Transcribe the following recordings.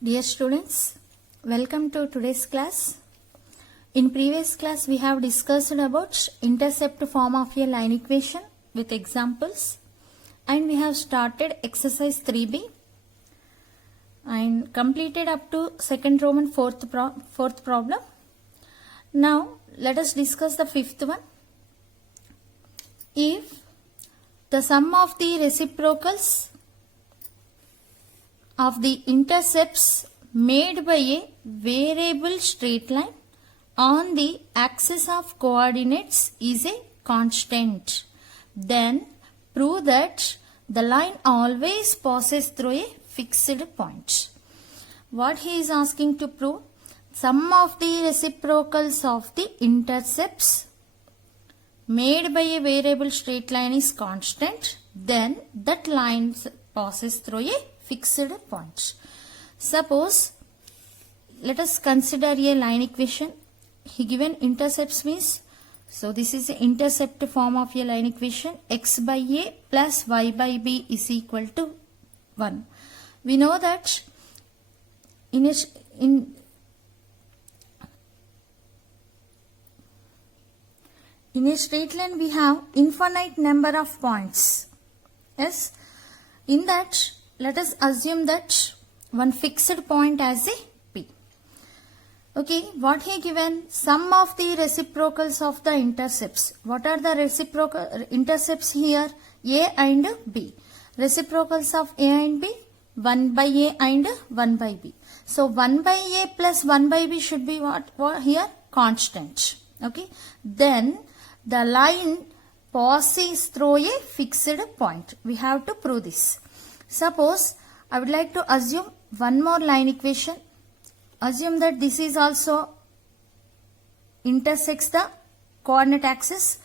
Dear students, welcome to today's class. In previous class we have discussed about intercept form of a line equation with examples, and we have started exercise 3b and completed up to second Roman fourth problem. Now let us discuss the fifth one. If the sum of the reciprocals of the intercepts made by a variable straight line on the axis of coordinates is a constant, then prove that the line always passes through a fixed point. What he is asking to prove? Sum of the reciprocals of the intercepts made by a variable straight line is constant, then that line passes through a fixed point. Suppose, let us consider a line equation. He given intercepts means, so this is the intercept form of a line equation. X by a plus y by b is equal to 1. We know that in a straight line we have infinite number of points. Yes, in that let us assume that one fixed point as a P. Okay, what he given? Sum of the reciprocals of the intercepts. What are the reciprocal intercepts here? A and B. Reciprocals of A and B? 1 by A and 1 by B. So 1 by A plus 1 by B should be what here? Constant. Okay, then the line passes through a fixed point. We have to prove this. Suppose I would like to assume one more line equation. Assume that this is also intersects the coordinate axis.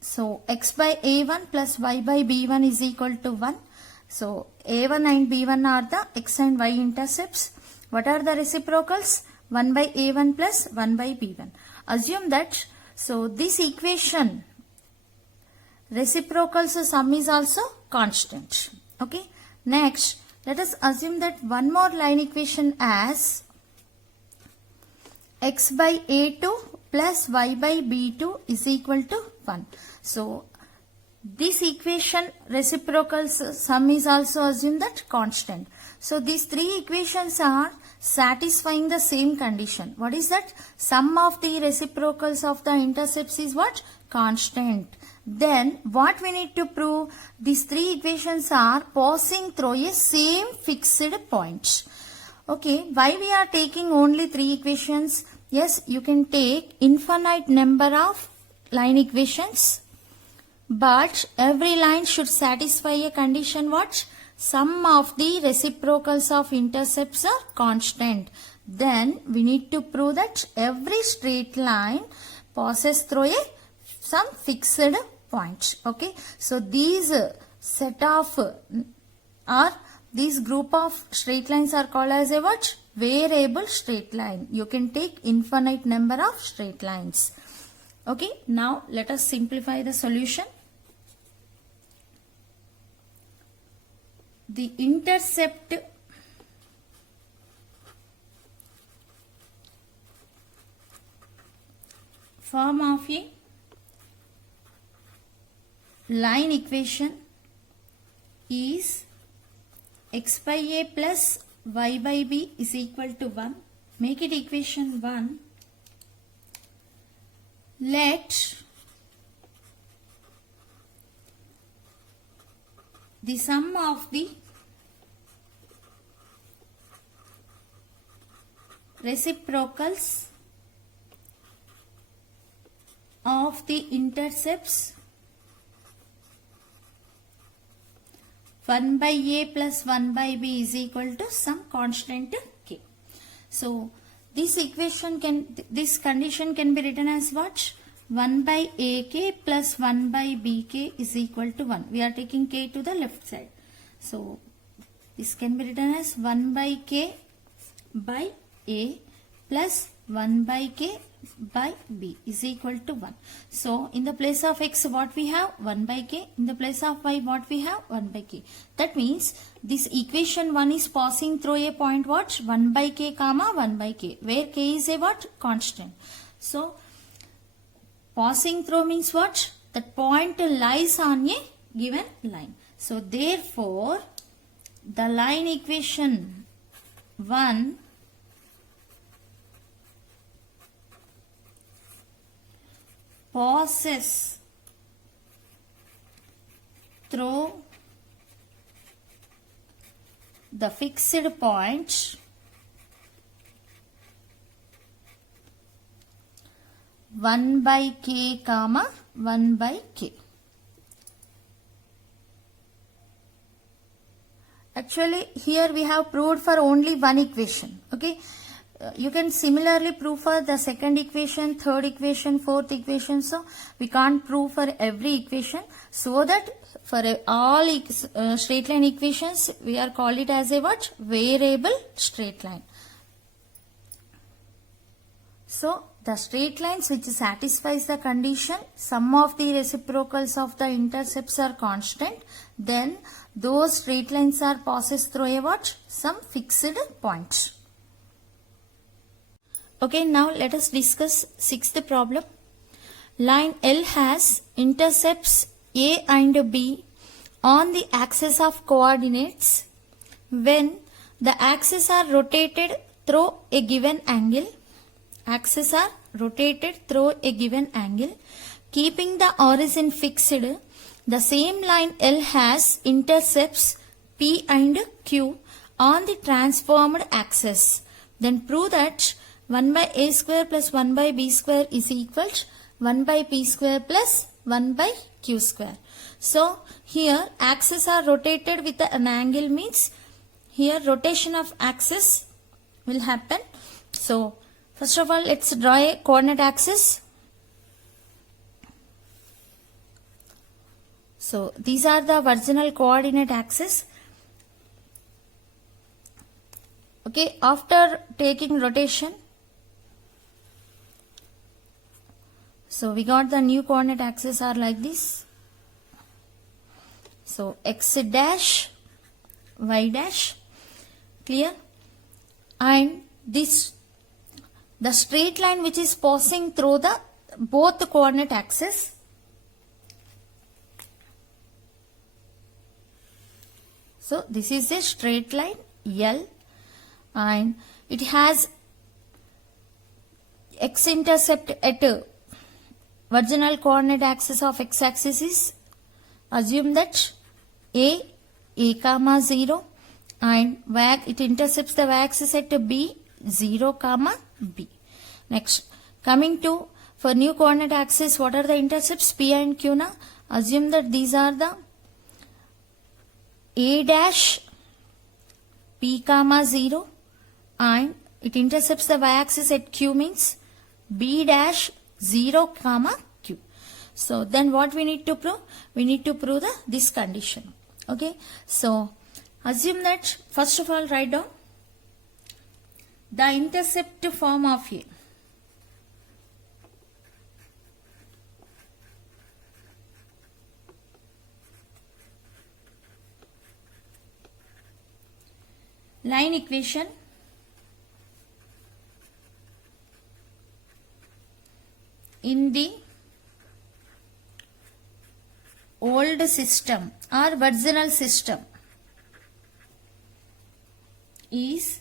So x by a1 plus y by b1 is equal to 1. So a1 and b1 are the x and y intercepts. What are the reciprocals? 1 by a1 plus 1 by b1. Assume that, so this equation reciprocals sum is also constant. Okay. Next, let us assume that one more line equation as x by a2 plus y by b2 is equal to 1. So this equation reciprocals sum is also assumed that constant. So these three equations are satisfying the same condition. What is that? Sum of the reciprocals of the intercepts is what? Constant. Then what we need to prove? These three equations are passing through a same fixed point. Okay, why we are taking only three equations? Yes, you can take infinite number of line equations, but every line should satisfy a condition what? Sum of the reciprocals of intercepts are constant. Then we need to prove that every straight line passes through some fixed point. Okay, so these set of these group of straight lines are called as a what? Variable straight line. You can take infinite number of straight lines. Okay, now let us simplify the solution. The intercept form of a line equation is x by a plus y by b is equal to 1. Make it equation 1. Let the sum of the reciprocals of the intercepts 1 by a plus 1 by b is equal to some constant k. So this condition can be written as what? 1 by ak plus 1 by bk is equal to 1. We are taking k to the left side. So this can be written as 1 by k by a plus 1 by k by b is equal to 1. So in the place of x what we have 1 by k, in the place of y what we have 1 by k. That means this equation 1 is passing through a point what 1 by k comma 1 by k, where k is a what constant. So passing through means what? That point lies on a given line. So therefore the line equation 1 passes through the fixed point 1 by k comma 1 by k. Actually here we have proved for only one equation. Okay. You can similarly prove for the second equation, third equation, fourth equation. So we can't prove for every equation. So that for all straight line equations, we are called it as a what? Variable straight line. So the straight lines which satisfies the condition, sum of the reciprocals of the intercepts are constant, then those straight lines are passes through a what? Some fixed point. Okay, now let us discuss sixth problem. Line L has intercepts A and B on the axis of coordinates when the axes are rotated through a given angle. Axes are rotated through a given angle. Keeping the origin fixed, the same line L has intercepts P and Q on the transformed axis. Then prove that 1 by a square plus 1 by b square is equal to 1 by p square plus 1 by q square. So here axes are rotated with an angle means here rotation of axis will happen. So first of all let's draw a coordinate axis. So these are the original coordinate axis. Okay, after taking rotation, so we got the new coordinate axes are like this. So x dash, y dash, clear? And this, the straight line which is passing through the both the coordinate axes. So this is a straight line L and it has x-intercept at original coordinate axis of x-axis is, assume that a comma 0 and it intercepts the y-axis at b 0 comma b. Next, coming to for new coordinate axis, what are the intercepts p and q now? Assume that these are the a dash p comma 0 and it intercepts the y-axis at q means b dash 0 comma q. So then what we need to prove? We need to prove this condition. Okay. So assume that first of all write down the intercept form of A. Line equation in the old system or original system is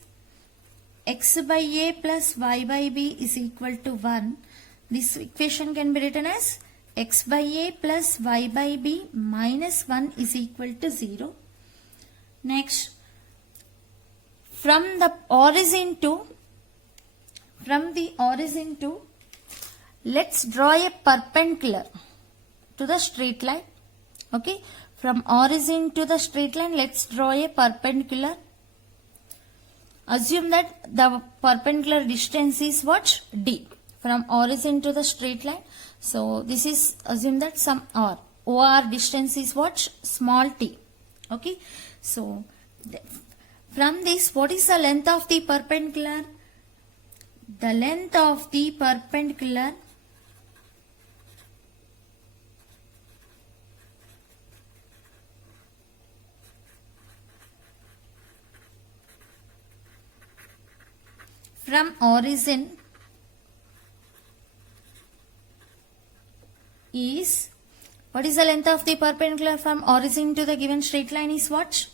x by a plus y by b is equal to 1. This equation can be written as x by a plus y by b minus 1 is equal to 0. Next, from the origin to let's draw a perpendicular to the straight line. Okay, from origin to the straight line let's draw a perpendicular. Assume that the perpendicular distance is what? D from origin to the straight line. So this is, assume that some r, OR distance is what? Small t. Okay, so from this, what is the length of the perpendicular? the length of the perpendicular from origin is, what is the length of the perpendicular from origin to the given straight line is what?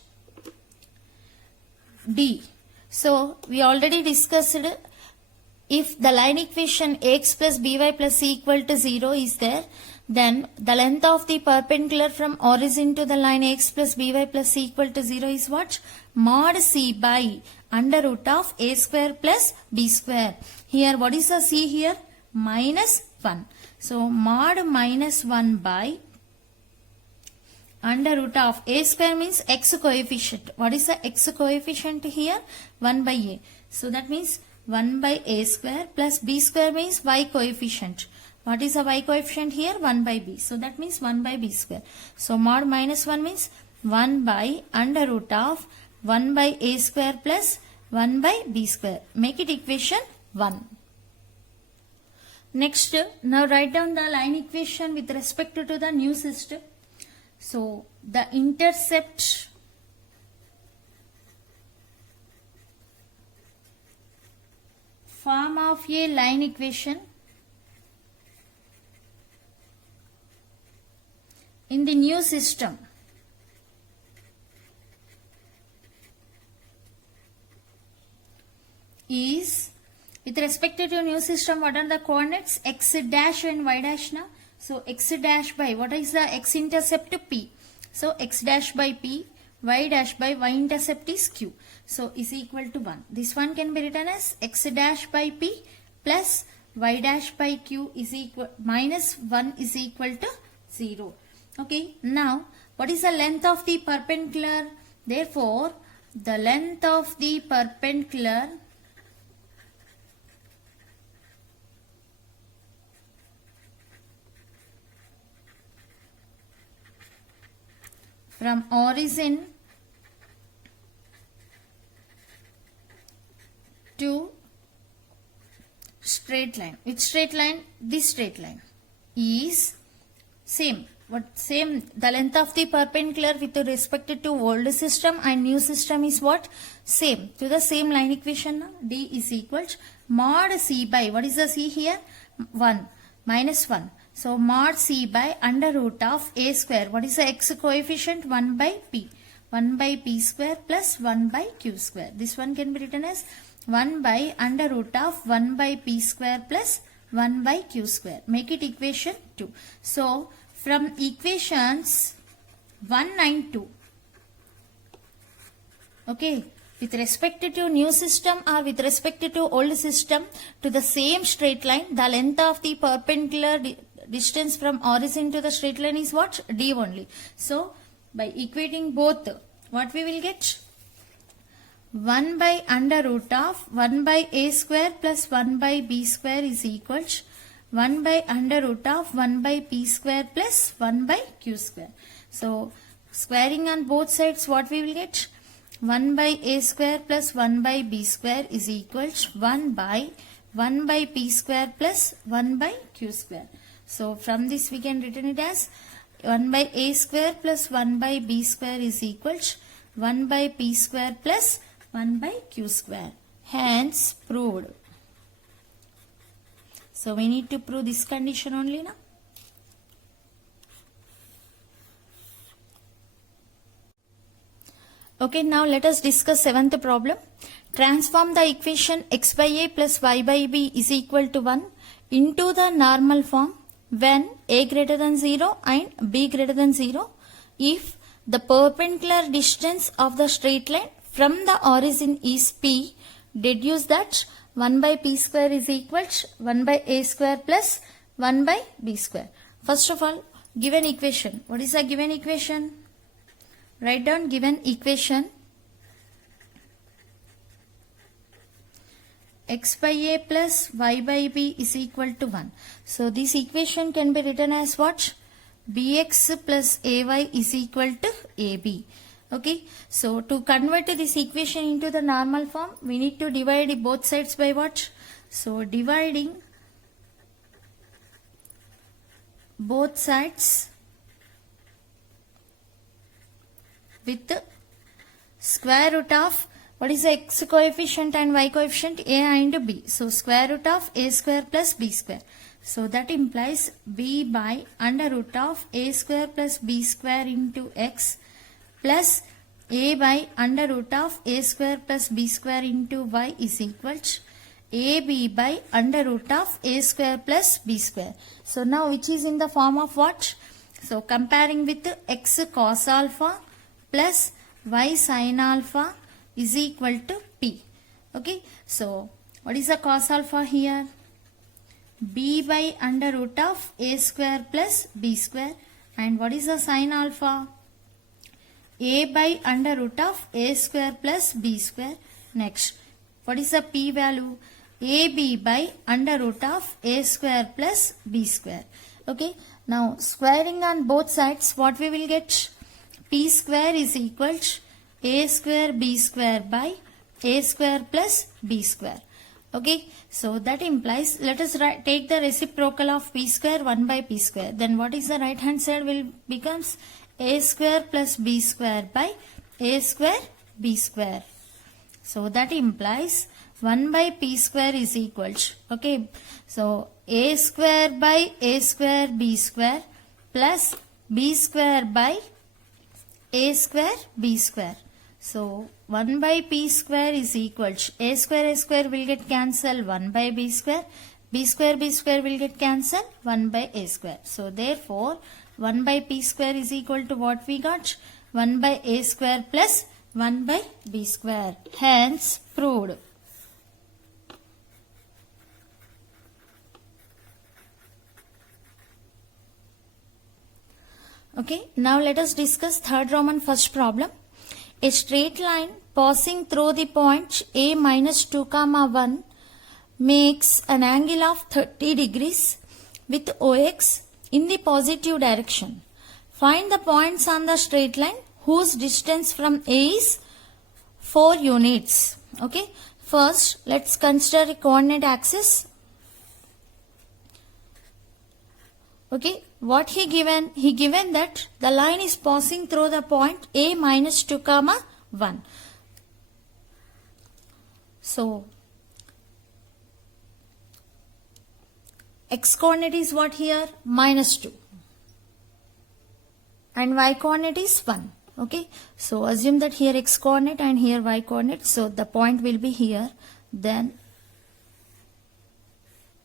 D. So we already discussed, if the line equation ax plus by plus c equal to 0 is there, then the length of the perpendicular from origin to the line ax plus by plus c equal to 0 is what? Mod c by under root of a square plus b square. Here what is the c here? Minus 1. So mod minus 1 by under root of a square means x coefficient. What is the x coefficient here? 1 by a. So that means 1 by a square plus b square means y coefficient. What is the y coefficient here? 1 by b. So that means 1 by b square. So mod minus 1 means 1 by under root of 1 by a square plus 1 by b square. Make it equation 1. Next, now write down the line equation with respect to the new system. So the intercept form of a line equation in the new system is, with respect to new system, what are the coordinates? X dash and y dash now. So x dash by, what is the x intercept? P. So x dash by p, y dash by y intercept is q. So is equal to 1. This one can be written as x dash by p plus y dash by q is equal, minus 1 is equal to 0. Okay. Now what is the length of the perpendicular? Therefore the length of the perpendicular from origin to straight line. Which straight line? This straight line is same. What same? The length of the perpendicular with respect to old system and new system is what? Same. To the same line equation now. D is equal to mod c by, what is the c here? 1 minus 1. So mod c by under root of a square. What is the x coefficient? 1 by p. 1 by p square plus 1 by q square. This one can be written as 1 by under root of 1 by p square plus 1 by q square. Make it equation 2. So from equations 1 and 2, okay, with respect to new system or with respect to old system, to the same straight line, the length of the perpendicular distance from origin to the straight line is what? D only. So by equating both, what we will get? 1 by under root of 1 by a square plus 1 by b square is equal to 1 by under root of 1 by p square plus 1 by q square. So squaring on both sides, what we will get? 1 by a square plus 1 by b square is equal to 1 by p square plus 1 by q square. So from this we can written it as 1 by a square plus 1 by b square is equal to 1 by p square plus 1 by q square. Hence proved. So we need to prove this condition only now. Okay, now let us discuss 7th problem. Transform the equation x by a plus y by b is equal to 1 into the normal form when a greater than 0 and b greater than 0 if the perpendicular distance of the straight line from the origin is p. Deduce that 1 by p square is equal to 1 by a square plus 1 by b square. First of all, given equation. What is the given equation? Write down given equation. X by a plus y by b is equal to 1. So this equation can be written as what? Bx plus ay is equal to ab. Okay, so to convert this equation into the normal form, we need to divide both sides by what? So dividing both sides with square root of what is the x coefficient and y coefficient, a and b. So square root of a square plus b square. So that implies b by under root of a square plus b square into x plus a by under root of a square plus b square into y is equal to ab by under root of a square plus b square. So now which is in the form of what? So comparing with x cos alpha plus y sin alpha is equal to p. Okay, so what is the cos alpha here? B by under root of a square plus b square. And what is the sin alpha? A by under root of a square plus b square. Next, what is the p value? AB by under root of a square plus b square. Okay, now squaring on both sides, what we will get? P square is equal to a square b square by a square plus b square. Okay, so that implies, let us take the reciprocal of p square, 1 by p square. Then what is the right hand side will becomes a square plus b square by a square b square. So that implies 1 by p square is equal to, okay, so a square by a square b square plus b square by a square b square. So 1 by p square is equal to a square will get cancelled, 1 by b square will get cancelled, 1 by a square. So therefore 1 by p square is equal to what we got? 1 by a square plus 1 by b square. Hence proved. Okay, now let us discuss third Roman first problem. A straight line passing through the point a minus 2 comma 1 makes an angle of 30 degrees with OX in the positive direction. Find the points on the straight line whose distance from A is 4 units. Okay, first let's consider a coordinate axis. Okay, what he given? He given that the line is passing through the point a minus 2 comma 1. So x coordinate is what here? Minus 2. And y coordinate is 1. Okay, so assume that here x coordinate and here y coordinate. So the point will be here. Then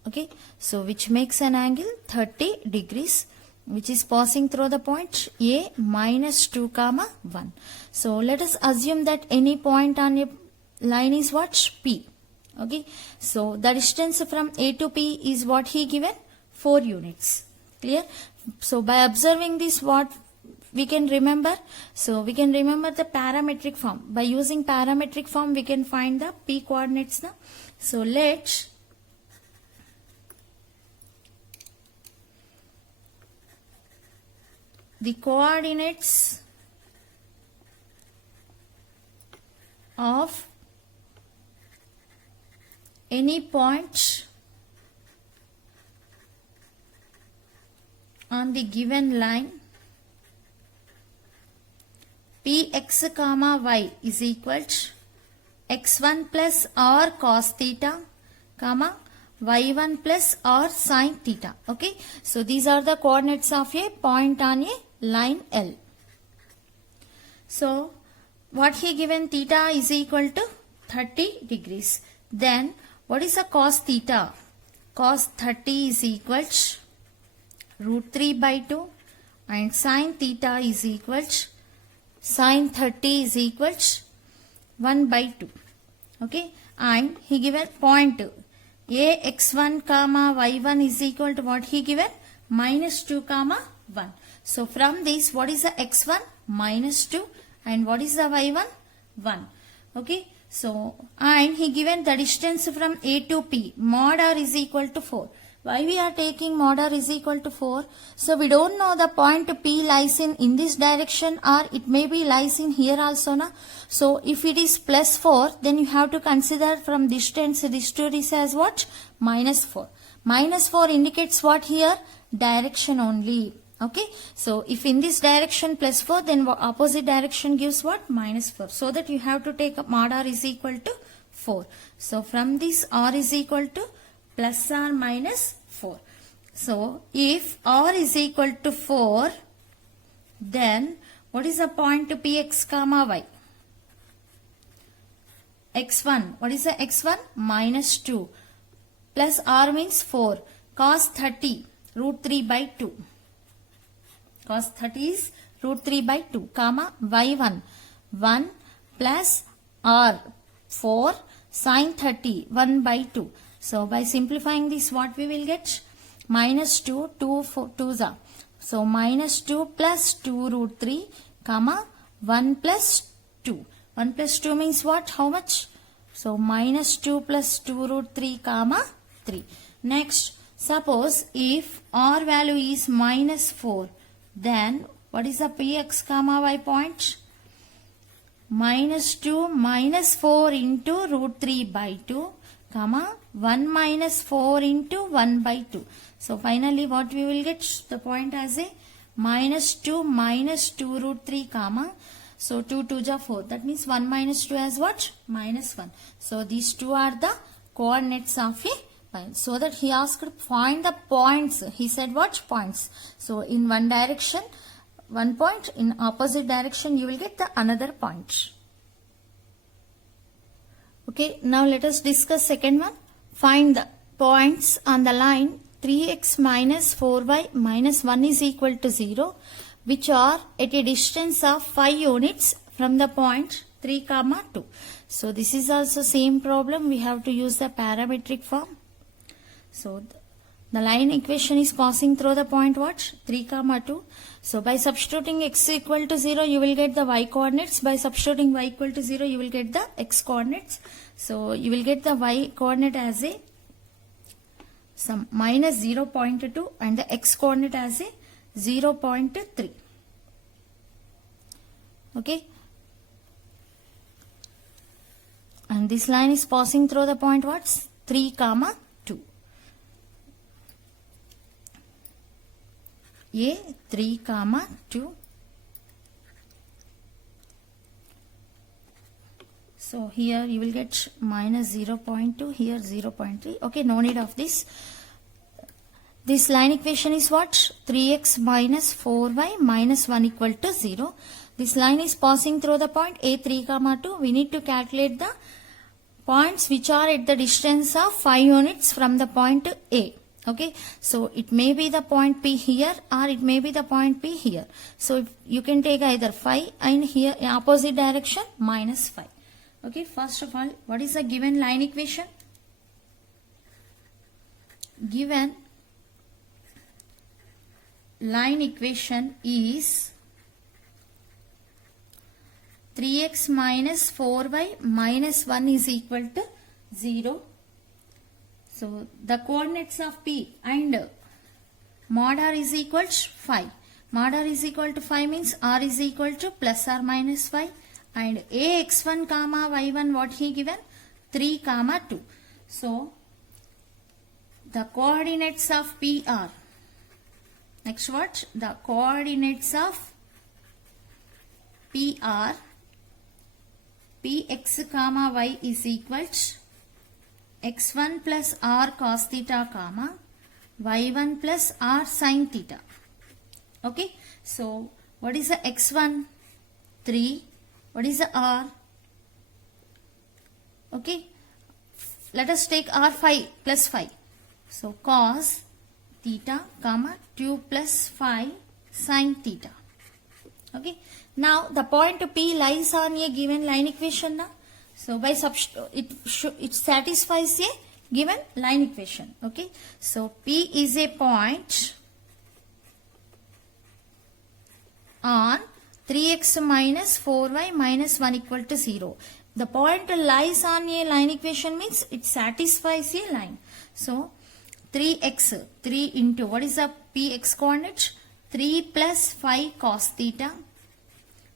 okay, so which makes an angle 30 degrees which is passing through the point a minus 2 comma 1. So let us assume that any point on a line is what? P. Okay, so the distance from A to P is what he given? 4 units. Clear? So by observing this, what we can remember? So we can remember the parametric form. By using parametric form we can find the P coordinates now. So let the coordinates of any point on the given line px comma y is equal to x1 plus r cos theta comma y1 plus r sin theta. Okay, so these are the coordinates of a point on a line L. So what he given? Theta is equal to 30 degrees. Then what is the cos theta? Cos 30 is equal to root 3 by 2 and sin theta is equal to sin 30 is equal to 1 by 2. Okay, and he given point a x1 comma y1 is equal to what he given? Minus 2 comma 1. So from this, what is the x1? Minus 2. And what is the y1? 1. Okay, so and he given the distance from A to P mod r is equal to 4. Why we are taking mod r is equal to 4? So we don't know the point P lies in this direction, or it may be lies in here also. Na? So if it is plus 4, then you have to consider from distance this to this as what? Minus 4. Minus 4 indicates what here? Direction only. Okay. So if in this direction plus 4, then opposite direction gives what? Minus 4. So that you have to take mod r is equal to 4. So from this r is equal to plus or minus 4. So if r is equal to 4, then what is the point to px comma y? x1. What is the x1? Minus 2. Plus r means 4. Cos 30 root 3 by 2. Cos 30 is root 3 by 2, comma y1 1 plus r 4 sin 30 1 by 2. So by simplifying this, what we will get? Minus 2, 2 2s are. So minus 2 plus 2 root 3, comma 1 plus 2. 1 plus 2 means what? How much? So minus 2 plus 2 root 3, comma 3. Next, suppose if r value is minus 4, then what is the px comma y point? Minus 2 minus 4 into root 3 by 2, comma 1 minus 4 into 1 by 2. So finally what we will get? The point as a minus 2 root 3, comma. So 2 2s are 4. That means 1 minus 2 as what? Minus 1. So these two are the coordinates of a line. So that he asked find the points. He said what? Points. So in one direction, one point, in opposite direction you will get the another point. Okay, now let us discuss second one. Find the points on the line 3x minus 4y minus 1 is equal to 0, which are at a distance of 5 units from the point 3, 2. So this is also same problem. We have to use the parametric form. So the line equation is passing through the point what? 3, 2. So by substituting x equal to 0, you will get the y coordinates. By substituting y equal to 0, you will get the x coordinates. So you will get the y coordinate as a some minus 0.2 and the x coordinate as a 0.3. Okay. And this line is passing through the point what? 3, 2. A 3, 2. So here you will get minus 0.2, here 0.3. Okay, no need of this. This line equation is what? 3x minus 4y minus 1 equal to 0. This line is passing through the point A 3, 2. We need to calculate the points which are at the distance of 5 units from the point A. Okay, so it may be the point P here or it may be the point P here. So you can take either 5 and here in opposite direction minus 5. Okay, first of all, what is the given line equation? Given line equation is 3x minus 4y minus 1 is equal to 0. So the coordinates of P and mod r is equal to 5. Mod r is equal to 5 means r is equal to plus or minus 5. And ax1 comma y1 what he given? 3, 2. So the coordinates of P are, next what? The coordinates of P are px comma y is equal to x1 plus r cos theta comma y1 plus r sin theta. Okay, so what is the x1? 3. What is the r? Okay, let us take r5 plus 5. So cos theta comma 2 plus 5 sin theta. Okay, now the point P lies on a given line equation now. So by it satisfies a given line equation. Okay, so P is a point on 3x minus 4y minus 1 equal to 0. The point lies on a line equation means it satisfies a line. So 3x, 3 into, what is the px coordinate? 3 plus 5 cos theta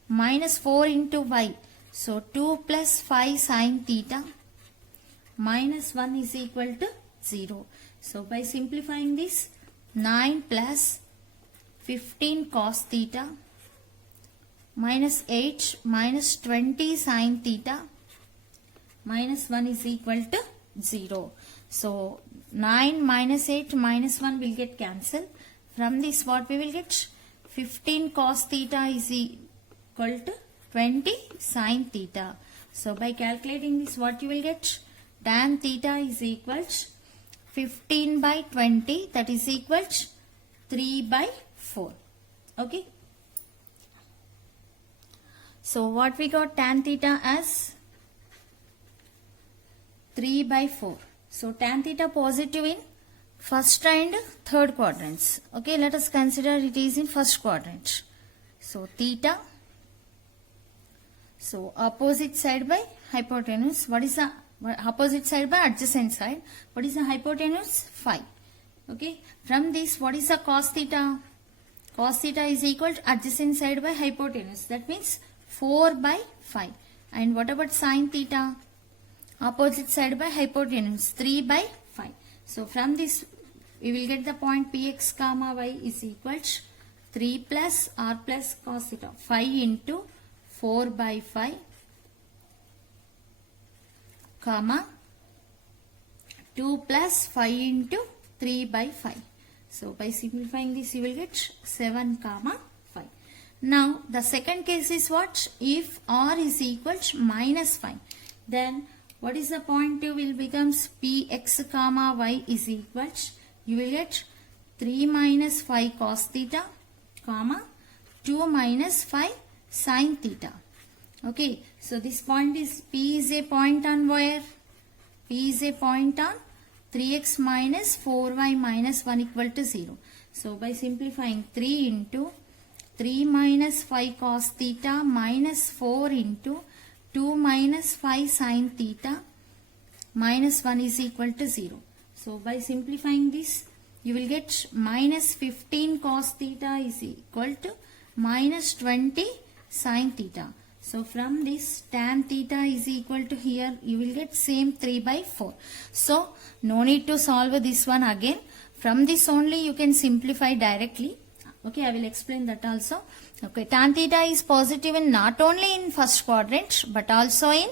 minus 4 into y. So 2 plus 5 sin theta minus 1 is equal to 0. So by simplifying this, 9 plus 15 cos theta minus 8 minus 20 sin theta minus 1 is equal to 0. So 9 minus 8 minus 1 will get cancelled. From this what we will get? 15 cos theta is equal to 20 sin theta. So by calculating this, what you will get? Tan theta is equal to 15 by 20, that is equal to 3 by 4. Okay. So what we got? Tan theta as 3 by 4. So tan theta positive in first and third quadrants. Okay, let us consider it is in first quadrant. So theta. So opposite side by hypotenuse. What is the opposite side by adjacent side? What is the hypotenuse? 5. Okay. From this, what is the cos theta? Cos theta is equal to adjacent side by hypotenuse. That means 4 by 5. And what about sin theta? Opposite side by hypotenuse, 3 by 5. So from this we will get the point px comma y is equal to 3 plus r plus cos theta, 5 into 4 by 5 comma 2 plus 5 into 3 by 5. So by simplifying this you will get 7 comma 5. Now the second case is what? If r is equal to minus 5, then what is the point 2 will becomes px comma y is equal to, you will get 3 minus 5 cos theta comma 2 minus 5 sin theta. Okay, so this point is, P is a point on where? P is a point on 3x minus 4y minus 1 equal to 0. So by simplifying, 3 into 3 minus 5 cos theta minus 4 into 2 minus 5 sin theta minus 1 is equal to 0. So by simplifying this, you will get minus 15 cos theta is equal to minus 20 sin theta. So from this, tan theta is equal to, here you will get same 3 by 4. So no need to solve this one again. From this only you can simplify directly. Okay, I will explain that also. Okay, tan theta is positive in not only in first quadrant but also in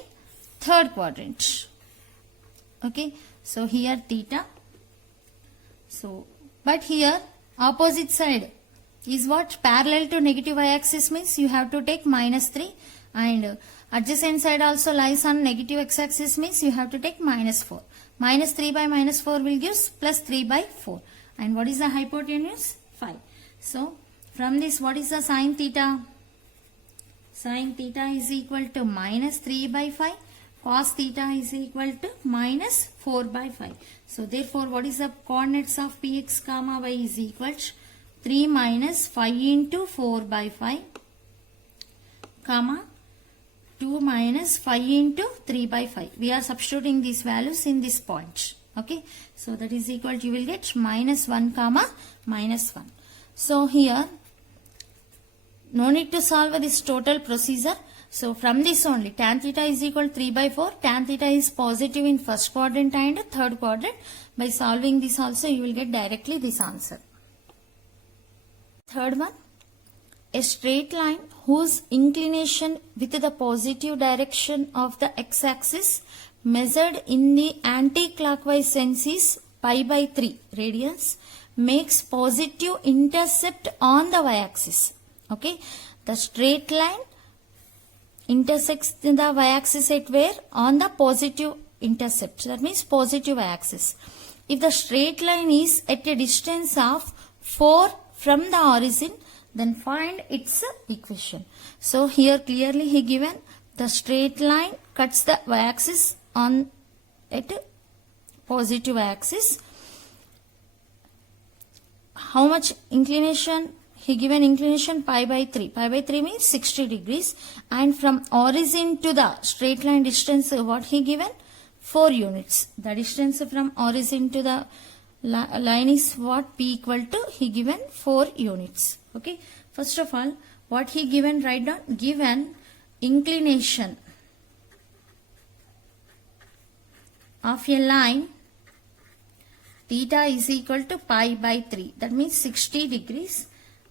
third quadrant. Okay, so here theta. So, but here opposite side is what? Parallel to negative y-axis means you have to take minus 3, and adjacent side also lies on negative x-axis means you have to take minus 4. Minus 3 by minus 4 will give plus 3 by 4. And what is the hypotenuse? 5. So from this, what is the sin theta? Sin theta is equal to minus 3 by 5. Cos theta is equal to minus 4 by 5. So therefore, what is the coordinates of px comma y is equal to 3 minus 5 into 4 by 5 comma 2 minus 5 into 3 by 5. We are substituting these values in this point. Okay. So that is equal to, you will get minus 1 comma minus 1. So here, no need to solve this total procedure. So from this only, tan theta is equal to 3 by 4. Tan theta is positive in first quadrant and third quadrant. By solving this also, you will get directly this answer. Third one, a straight line whose inclination with the positive direction of the x-axis measured in the anti-clockwise sense is pi by 3 radians makes positive intercept on the y-axis. Okay, the straight line intersects the y-axis at where? On the positive intercept. That means positive y-axis. If the straight line is at a distance of 4 from the origin, then find its equation. So here clearly he given the straight line cuts the y-axis on at positive axis. How much inclination? He given inclination pi by 3. Pi by 3 means 60 degrees. And from origin to the straight line distance, what he given? 4 units. The distance from origin to the line is what? P equal to, he given 4 units. Okay. First of all, what he given, write down. Given inclination of a line theta is equal to pi by 3. That means 60 degrees.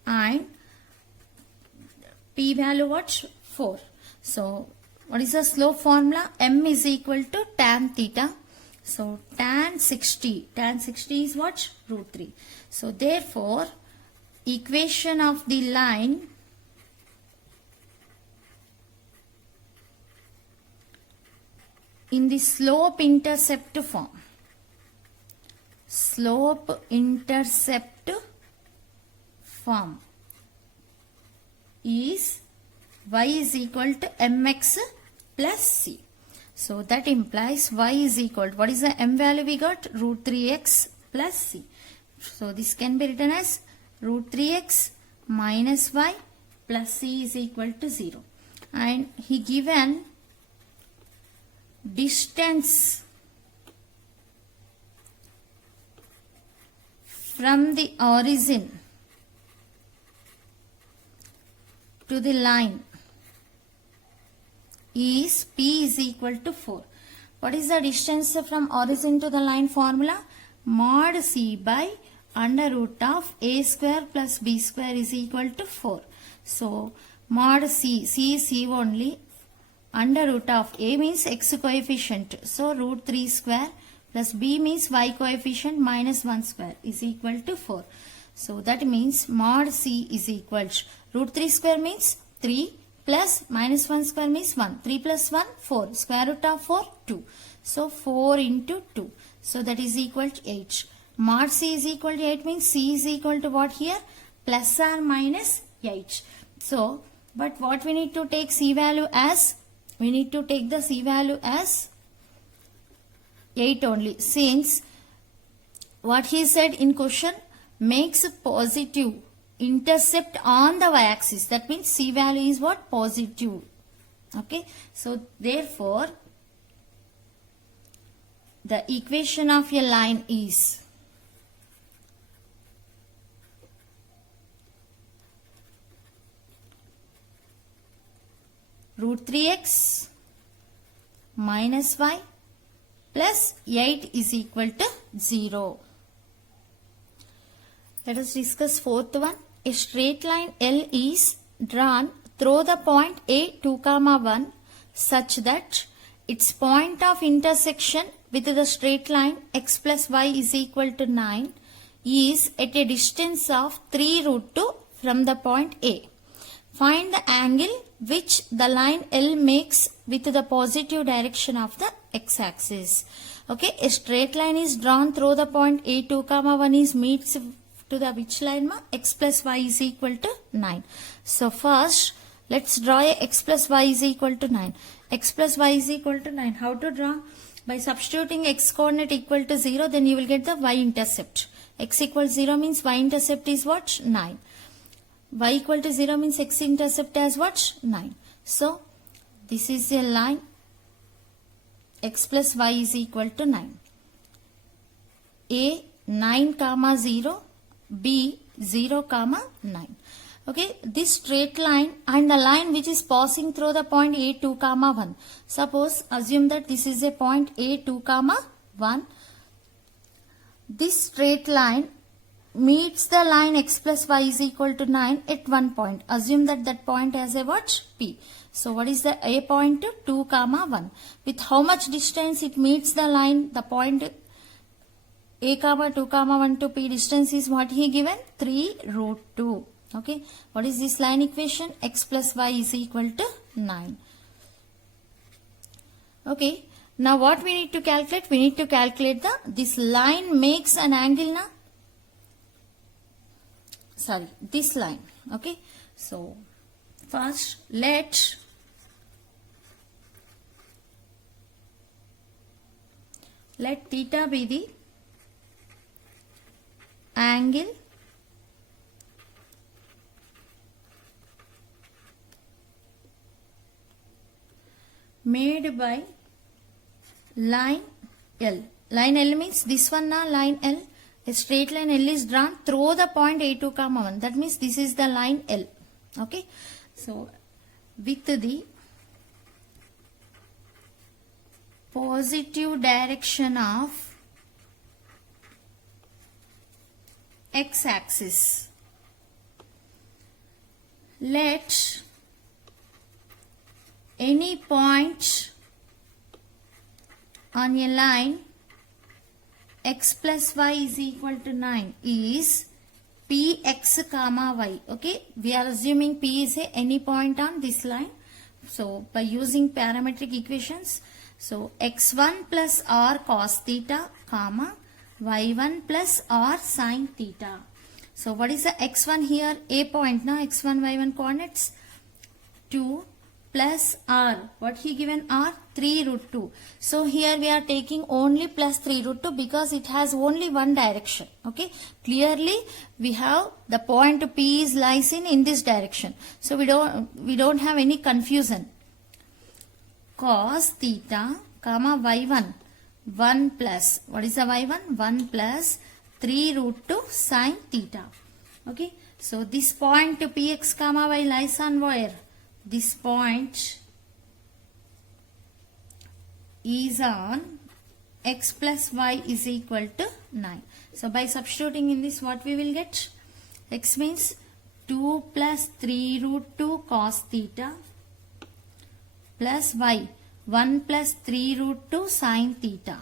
And P value what? 4. So, what is the slope formula? M is equal to tan theta. So, tan 60 is what? Root 3. So, therefore, equation of the line in the slope intercept form. Slope intercept form is y is equal to mx plus c. So that implies y is equal to, what is the m value we got? Root 3x plus c. So this can be written as root 3x minus y plus c is equal to 0. And he given distance from the origin to the line is P is equal to 4. What is the distance from origin to the line formula? Mod C by under root of a square plus b square is equal to 4. So, mod C is C only, under root of a means x coefficient. So, root 3 square plus b means y coefficient minus 1 square is equal to 4. So, that means mod C is equal to root 3 square means 3 plus minus 1 square means 1. 3 plus 1, 4. Square root of 4, 2. So, 4 into 2. So, that is equal to 8. Mod C is equal to 8 means C is equal to what here? Plus or minus 8. So, but what we need to take C value as? We need to take the C value as 8 only. Since what he said in question makes a positive intercept on the y-axis. That means C value is what? Positive. Okay. So, therefore, the equation of a line is root 3x minus y plus 8 is equal to 0. Let us discuss fourth one. A straight line L is drawn through the point A 2, 1 such that its point of intersection with the straight line x plus y is equal to 9 is at a distance of 3 root 2 from the point A. Find the angle which the line L makes with the positive direction of the x-axis. Okay, a straight line is drawn through the point A 2, 1 is meets to the which line? X plus y is equal to 9. So first, let's draw a x plus y is equal to 9. X plus y is equal to 9. How to draw? By substituting x coordinate equal to 0, then you will get the y intercept. X equals 0 means y intercept is what? 9. Y equal to 0 means x intercept as what? 9. So, this is a line x plus y is equal to 9. A 9 comma 0, B 0 comma 9. Okay, this straight line and the line which is passing through the point A 2 comma 1. Suppose assume that this is a point A 2 comma 1. This straight line meets the line x plus y is equal to 9 at one point. Assume that that point has a what? P. So what is the A point? 2 comma 1. With how much distance it meets the line? The point A comma 2 comma 1 to P distance is what he given? 3 root 2. Okay. What is this line equation? X plus y is equal to 9. Okay. Now what we need to calculate? We need to calculate this line makes an angle na? Sorry, this line. Okay. So, first let theta be the angle made by line L. Line L means this one na line L. A straight line L is drawn through the point A2 comma 1. That means this is the line L. Okay. So with the positive direction of x-axis, let any point on a line x plus y is equal to 9 is px comma y. Okay, we are assuming p is any point on this line. So by using parametric equations, so x1 plus r cos theta comma y1 plus r sin theta. So what is the x1 here? A point, now x1 y1 coordinates 2 plus r. What he given? R 3 root 2. So here we are taking only plus 3 root 2 because it has only one direction. Okay. Clearly we have the point P is lies in this direction. So we don't have any confusion. Cos theta comma y1 1 plus, what is the y1? 1 plus 3 root 2 sin theta. Okay. So this point px comma y lies on where? This point is on x plus y is equal to 9. So by substituting in this, what we will get? X means 2 plus 3 root 2 cos theta plus y 1 plus 3 root 2 sin theta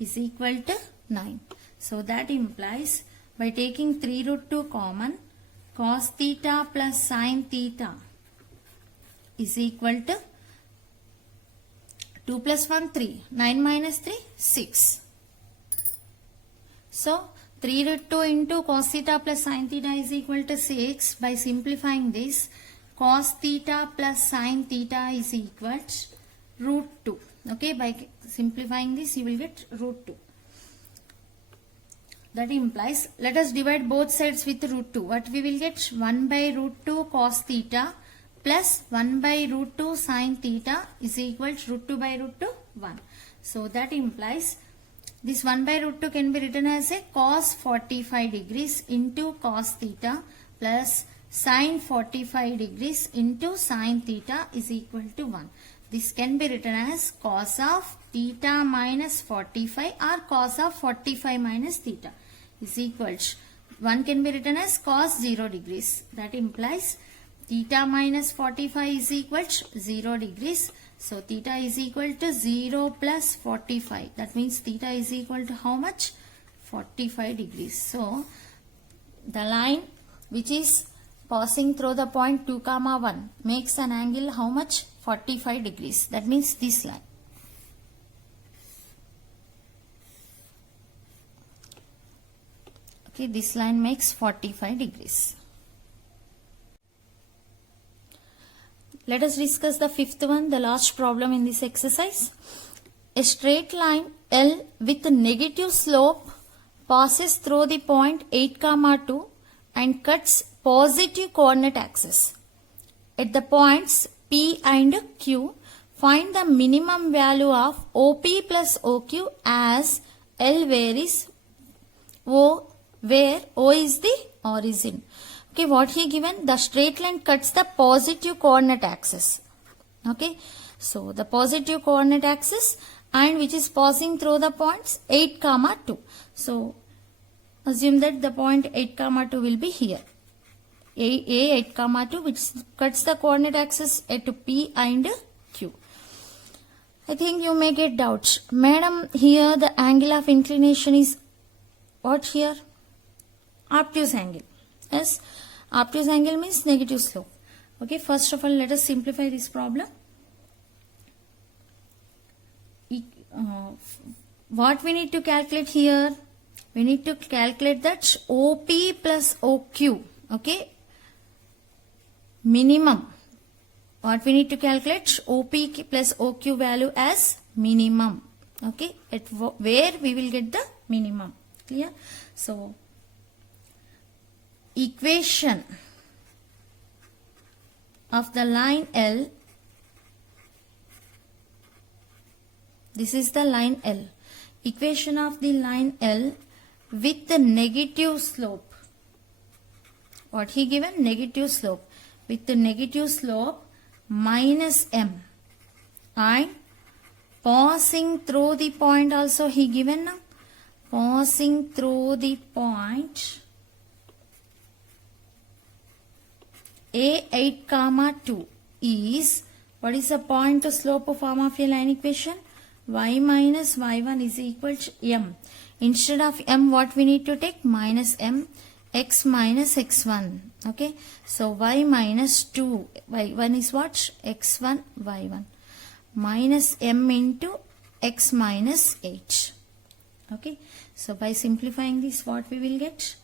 is equal to 9. So that implies by taking 3 root 2 common, cos theta plus sin theta is equal to 2 plus 1 3, 9 minus 3 6. So 3 root 2 into cos theta plus sin theta is equal to 6. By simplifying this, cos theta plus sin theta is equal to root 2. Okay, by simplifying this you will get root 2. That implies, let us divide both sides with root 2. What we will get? 1 by root 2 cos theta plus 1 by root 2 sin theta is equal to root 2 by root 2 1. So that implies this 1 by root 2 can be written as a cos 45 degrees into cos theta plus sin 45 degrees into sin theta is equal to 1. This can be written as cos of theta minus 45 or cos of 45 minus theta is equal to 1 can be written as cos 0 degrees. That implies theta minus 45 is equal to 0 degrees. So theta is equal to 0 plus 45. That means theta is equal to how much? 45 degrees. So the line which is passing through the point 2 comma 1 makes an angle how much? 45 degrees. That means this line. Okay, this line makes 45 degrees. Let us discuss the fifth one, the last problem in this exercise. A straight line L with negative slope passes through the point 8, 2 and cuts positive coordinate axis. At the points P and Q, find the minimum value of OP plus OQ as L where O is the origin. Okay, what he given? The straight line cuts the positive coordinate axis. Okay, so the positive coordinate axis and which is passing through the points 8, 2. So assume that the point 8, 2 will be here. A 8, 2 which cuts the coordinate axis at P and Q. I think you may get doubts. Madam, here the angle of inclination is what here? Obtuse angle. Yes, obtuse angle means negative slope. Okay, first of all, let us simplify this problem. What we need to calculate here? We need to calculate that OP plus OQ. Okay, minimum. What we need to calculate? OP plus OQ value as minimum. Okay, at where we will get the minimum. Clear? So equation of the line L, this is the line L. Equation of the line L with the negative slope. What he given? Negative slope. With the negative slope minus m. And passing through the point also he given now. Passing through the point A8 comma 2 is, what is the point to slope form of a line equation? Y minus y1 is equal to m. Instead of m, what we need to take? Minus m, x minus x1. Okay. So y minus 2, y1 is what? x1, y1. Minus m into x minus 8. Okay. So by simplifying this, what we will get?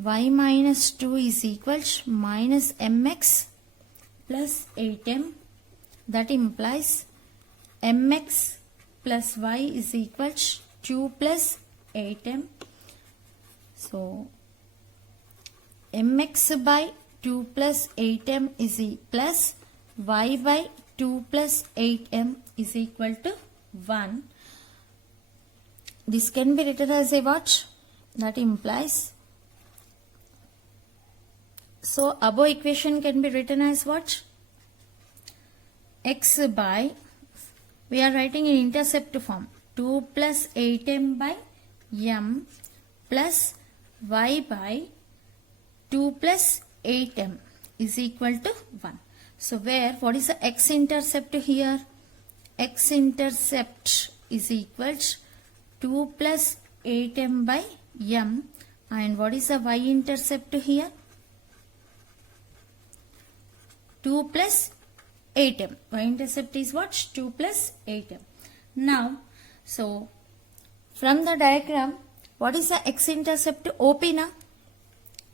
Y minus 2 is equal to minus mx plus 8m. That implies mx plus y is equal to 2 plus 8m. So mx by 2 plus 8m is plus y by 2 plus 8m is equal to 1. This can be written as a what? That implies, so above equation can be written as what? X by, we are writing in intercept form, 2 plus 8m by m plus y by 2 plus 8m is equal to 1. So where, what is the x-intercept here? X-intercept is equal to 2 plus 8m by m, and what is the y-intercept here? 2 plus 8m. Y-intercept is what? 2 plus 8m. Now, so from the diagram, what is the x-intercept? OP na?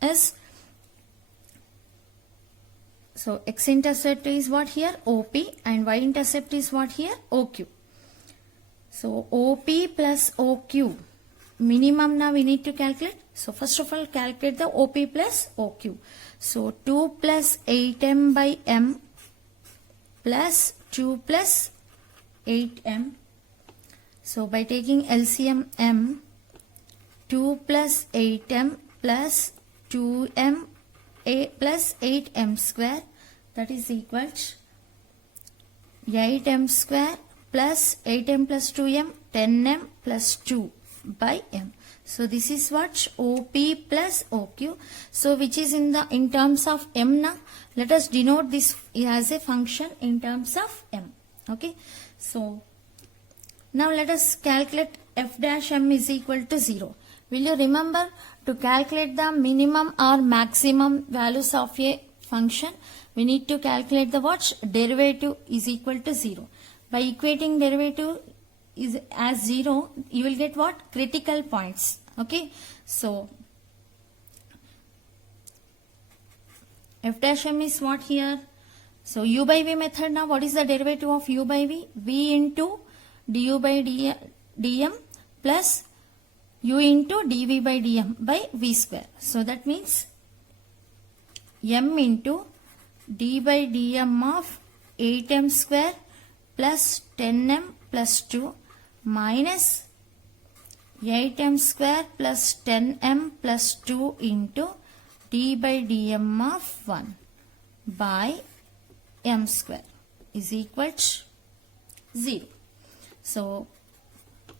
Is, so x-intercept is what here? OP, and y-intercept is what here? OQ. So OP plus OQ, minimum now we need to calculate. So first of all, calculate the OP plus OQ. So 2 plus 8m by m plus 2 plus 8m. So by taking LCM m, 2 plus 8m plus 2m plus 8m square, that is equal to 8m square plus 8m plus 2m, 10m plus 2 by m. So this is what? OP plus OQ. So which is in terms of m now. Let us denote this as a function in terms of m. Okay. So now let us calculate f dash m is equal to 0. Will you remember to calculate the minimum or maximum values of a function? We need to calculate the what? Derivative is equal to 0. By equating derivative is as 0, you will get what? Critical points. Okay. So f dash m is what here? So u by v method now, what is the derivative of u by v? V into du by dm plus u into dv by dm by v square. So that means m into d by dm of 8m square plus 10m plus 2 minus 8m square plus 10m plus 2 into d by dm of 1 by m square is equal to 0. So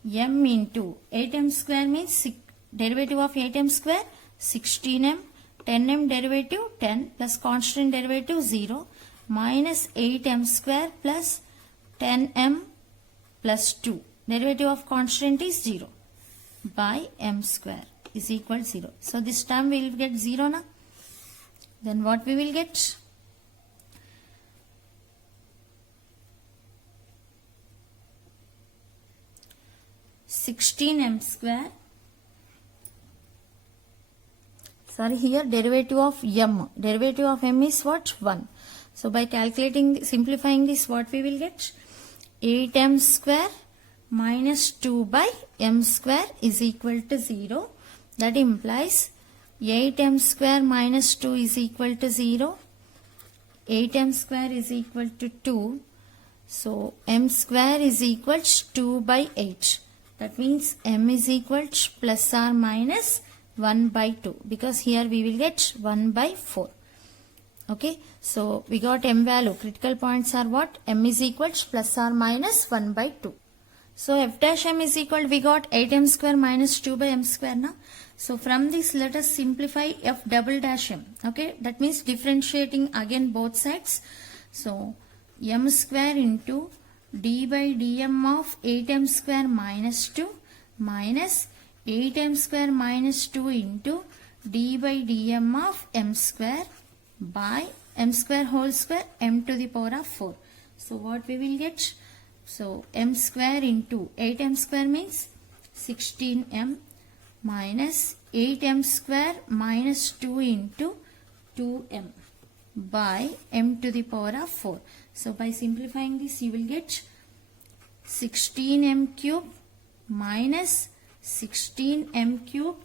m into 8m square means derivative of 8m square 16m, 10m derivative 10 plus constant derivative 0 minus 8m square plus 10m plus 2. Derivative of constant is 0 by m square is equal to 0. So this term we will get 0 now. Then what we will get? (16m square). Sorry, here derivative of m. Derivative of m is what? 1. So by calculating, simplifying this, what we will get? 8m square minus 2 by m square is equal to 0. That implies 8m square minus 2 is equal to 0. 8m square is equal to 2. So m square is equal to 2 by 8. That means m is equal to plus or minus 1 by 2, because here we will get 1 by 4. Okay, so we got m value. Critical points are what? M is equal to plus or minus 1 by 2. So f dash m is equal, we got 8m square minus 2 by m square now. So from this let us simplify f double dash m. Okay, that means differentiating again both sides. So m square into d by dm of 8m square minus 2 minus 8m square minus 2 into d by dm of m square by m square whole square m to the power of 4. So what we will get? So m square into 8m square means 16m minus 8m square minus 2 into 2m by m to the power of 4. So by simplifying this you will get 16m cube minus 16m cube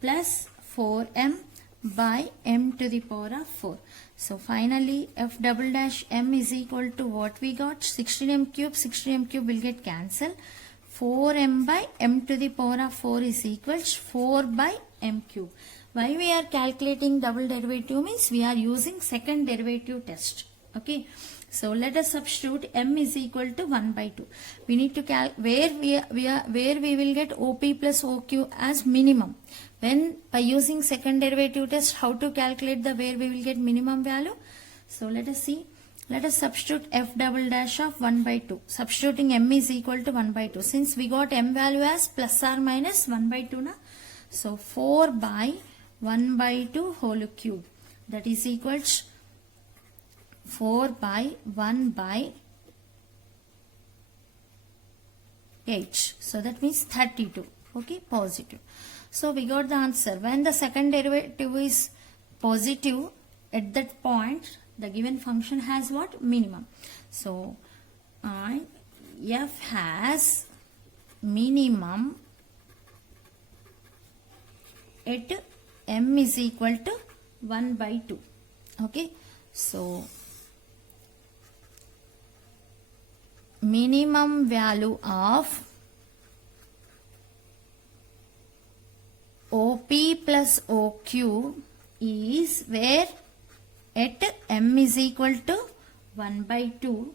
plus 4m by m to the power of 4. So finally f double dash m is equal to what we got? 16m cube will get cancelled. 4m by m to the power of 4 is equal to 4 by m cube. Why we are calculating double derivative means we are using second derivative test. Okay. So let us substitute m is equal to 1 by 2. We need to where we will get OP plus OQ as minimum. When by using second derivative test, how to calculate the where we will get minimum value? So let us see. Let us substitute f double dash of 1 by 2. Substituting m is equal to 1 by 2. Since we got m value as plus or minus 1 by 2 na. So 4 by 1 by 2 whole cube. That is equal to 4 by 1 by 8. So that means 32. Okay, positive. So we got the answer. When the second derivative is positive, at that point the given function has what? Minimum. So f has minimum at m is equal to 1 by 2. Okay, so minimum value of OP plus OQ is where at m is equal to 1 by 2.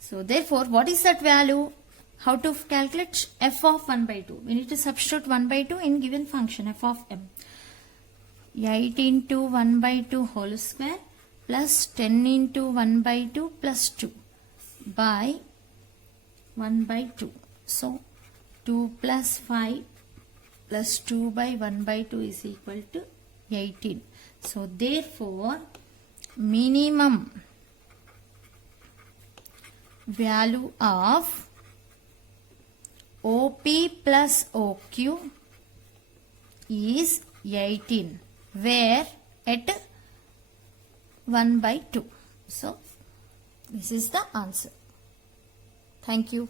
So therefore, what is that value? How to calculate f of 1 by 2? We need to substitute 1 by 2 in given function f of m. 8 into 1 by 2 whole square plus 10 into 1 by 2 plus 2 by 1 by 2. So 2 plus 5 plus 2 by 1 by 2 is equal to 18. So therefore, minimum value of OP plus OQ is 18, where at 1 by 2. So this is the answer. Thank you.